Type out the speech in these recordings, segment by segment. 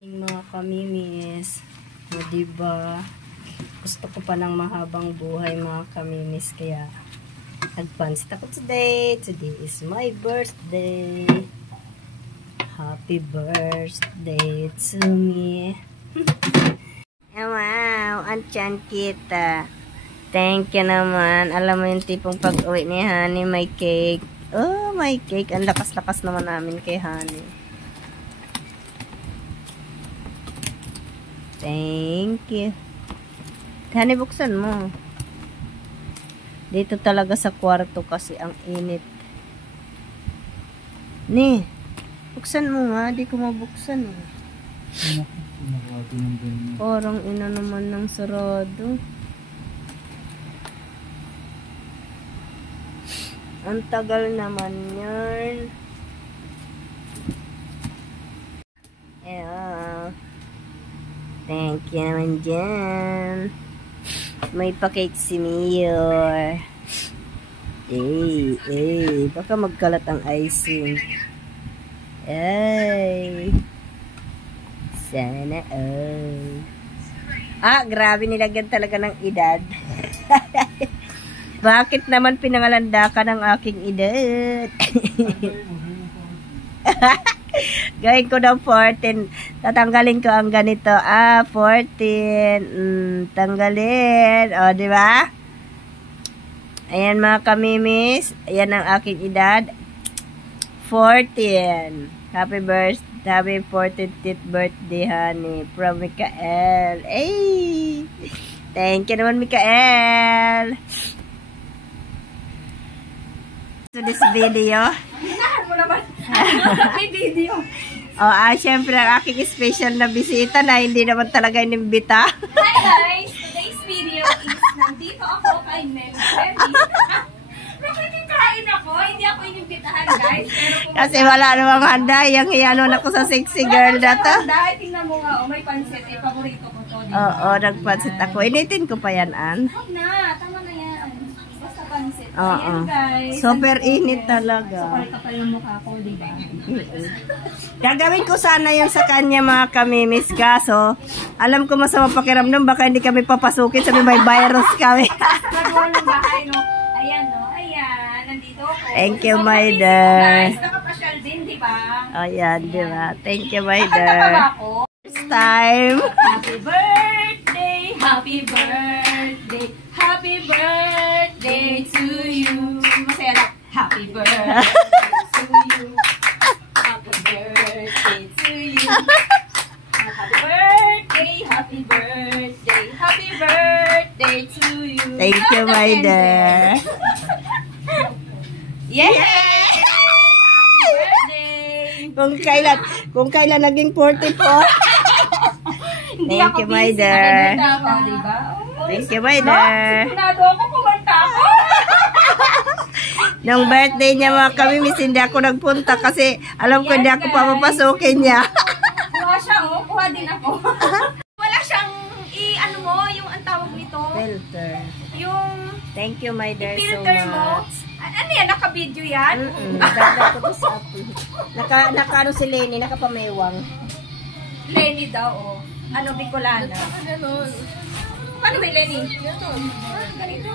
Mga kamimis, o diba, gusto ko pa ng mahabang buhay mga kamimis, kaya advance ako today. Today is my birthday. Happy birthday to me. Wow, andyan kita. Thank you naman. Alam mo yung tipong pag-uwi ni Honey, may cake. Oh, may cake. Ang lakas-lakas naman namin kay Honey. Thank you. Honey, buksan mo. Dito talaga sa kwarto kasi ang init. Ni, buksan mo nga. Di ko mabuksan. Parang ina naman ng sarado. Ang tagal naman yan. Yeah. Thank you naman dyan. May pa-cake si Mayor. Baka magkalat ang icing. Ay. Sana all. Grabe, nilagyan talaga ng edad. Bakit naman pinangalanda ka ng aking edad? Gawin ko ng 14. Tatanggalin ko ang ganito. 14. Tanggalin. O, diba? Ayan mga kamimis. Ayan ang aking edad. 14. Happy birthday. Happy 14th birthday, Honey. From Mikael. Ay! Thank you naman, Mikael. So, this video. Hinahan mo naman. May video. Syempre ang aking special na bisita na hindi naman talaga inimbita. Hi guys! Today's video is nandito ako kay Mel Freddy. Nakikikain ako. Hindi ako inimbitahan guys. Kasi wala namang handa. Yung hiyanon ako sa sexy girl na to. Dahil tingnan mo nga, may pansit. Paborito ko to. Oo, nagpansit ako. Initin ko pa yan, Ann. Huwag na. Tama na yan. Basta pansit. Oo. Ayan guys. Super init talaga. Super kapal yung mukha ko, diba? Gagawin ko sana yung sa kanya mga kamimis, kaso alam ko masama pakiramdam, baka hindi kami papasukin, sabi may virus kami. Nagawa ng bahay, no? Ayan, no? Ayan, nandito ako. Thank you, my Guys, dear. nakapasyal din, diba? Ayan, diba? Thank you, my Nakanta dear. pa ba ako? First time. Happy birthday, happy birthday, happy birthday to you. Masaya na. Happy birthday to you. Happy birthday to you. Happy birthday, happy birthday, happy birthday to you. Thank you, my dear. Yay! Happy birthday! Kung kailan naging 44. Thank you, my dear. Thank you, my dear. Sigurado ako, kumanta ako. Nung birthday niya mga kamimis, hindi ako nagpunta kasi alam ko hindi ako papapasukin niya. Kuha siya, oh. Kuha din ako. Wala siyang ano mo, yung ang tawag nito. Filter. Yung Thank you, my dear, so filter mo. much. Ano yan? Naka-video yan? Dagdag ko to sa apo. Naka si Lenny, nakapamewang. Lenny daw, oh. Ano, Bicolana. Paano may Lenny? Ganito.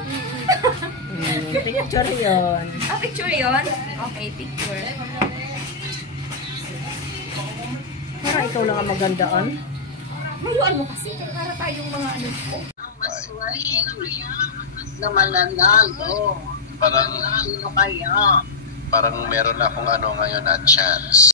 Picture yun. Picture yun? Okay, picture. Para ikaw lang ang magandaan. Mayuan mo kasi, para tayong mga ano. Na mananalo. Sino kaya? Parang meron akong ano ngayon na chance.